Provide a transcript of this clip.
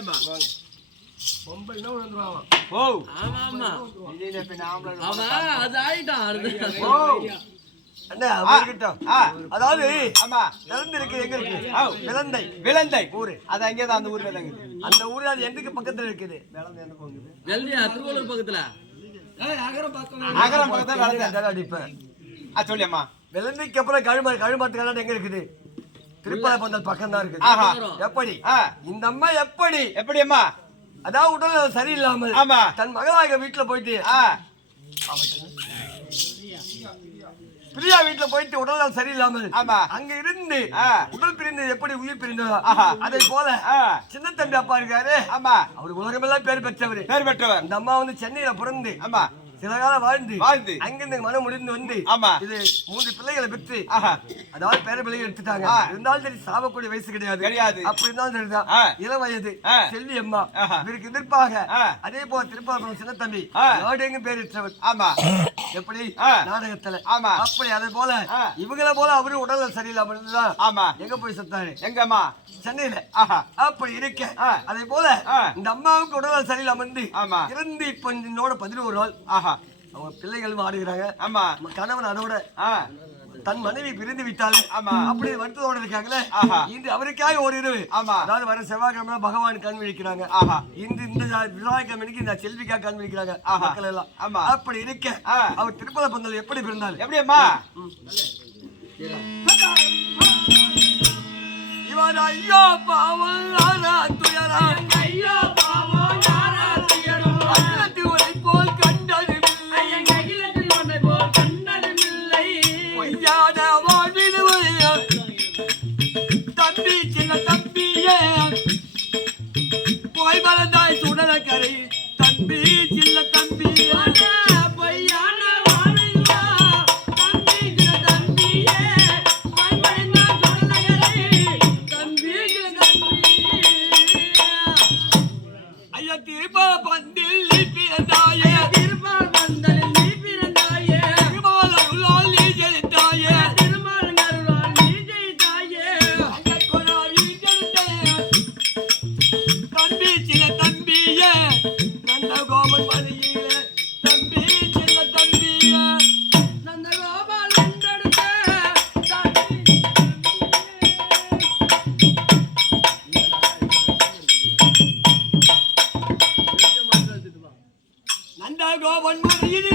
இல்லையம்மா பொம்பளைனா வந்துருவான். ஓ ஆமா ஆமா இதே பின்ன ஆம்பளை அவன் அது ஆயிட்டான் ஓ அண்ணா அவர்கிட்ட அதாவது ஆமா விலந்து இருக்கு எங்க இருக்கு விலந்தை விலந்தை ஊரு அது அங்கே தான் அந்த ஊர்ல தான் அந்த ஊரு அது எதுக்கு பக்கத்துல இருக்குது விலந்து எந்த போகுது வெல்தியா திருவள்ளூர் பக்கத்துல நகரம் பக்கத்துல விலந்து அடிப்பேன் சொல்லியம்மா விலந்தைக்கு அப்புறம் கழுமாத்து எங்க இருக்குது திருப்பதி பந்தல் பக்கம் தான் இருக்குது எப்படி இந்த அம்மா எப்படி அம்மா அதாவது உடல் சரியில்லாமல் ஆமா தன் மகளாக வீட்டுல போயிட்டு பிரியா வீட்டுல போயிட்டு உடல் சரியில்லாமல் அங்க இருந்து உடல் பிரிந்து எப்படி உயிர் பிரிந்ததோ அதே போல சின்ன தம்பி அப்பா இருக்காரு ஆமா அவர் உலகமெல்லாம் பேர் பெற்றவர் இந்த அம்மா வந்து சென்னையில பிறந்து ஆமா சில காலம் வாழ்ந்து அங்கிருந்து மனம் முடிந்து வந்து இது 3 பிள்ளைகளை பெற்று அதாவது பேர பிள்ளைகள் எடுத்துட்டாங்க இருந்தாலும் சரி சாவக்கூடிய வயசு கிடையாது அப்படி இருந்தாலும் சரிதான் இளம் வயது செல்வி அம்மா இவருக்கு எதிர்ப்பாக அதே போல திருப்பாபுரம் சின்ன தம்பி எங்க பேர் பெற்றவர் ஆமா எப்படி நாடகத்துல ஆமா அப்படி அதே போல இவங்களை போல அவரு உடல்ல சரியில்லாம இருந்துதான் ஆமா எங்க போய் செத்தாரு எங்க அம்மா சென்னையில அப்படி இருக்க அதே போல இந்த அம்மாவுக்கு உடல்ல சரியில்லாம இருந்து இறந்து இப்ப என்னோட 11 நாள் அவங்க பிள்ளைகள் ஆடுகிறாங்க ஆமா கணவன் அதோட தன் மனைவி பிரிந்து விட்டாலே அப்படி வருத்தத்தோட இருக்காங்களே இன்று அவருக்காக ஒரு இரவு அதாவது வர செவ்வாய்க்கிழமை பகவான் கண் விழிக்கிறாங்க இன்று இந்த விழாக்கிழமைக்கு இந்த செல்விக்காக கண் விழிக்கிறாங்க மக்கள் எல்லாம் அப்படி இருக்க அவர் திருப்பதி பந்தல் எப்படி பிறந்தார் எப்படி அம்மா இவர் ஐயோ பாவம் துயரா ஐயோ பாவம் போல் கண்டது தம்பி சின்ன தம்பியே போய் வளர்ந்தாய் சுடல கரை தம்பி சின்ன தம்பியே கோபன் முறையிலே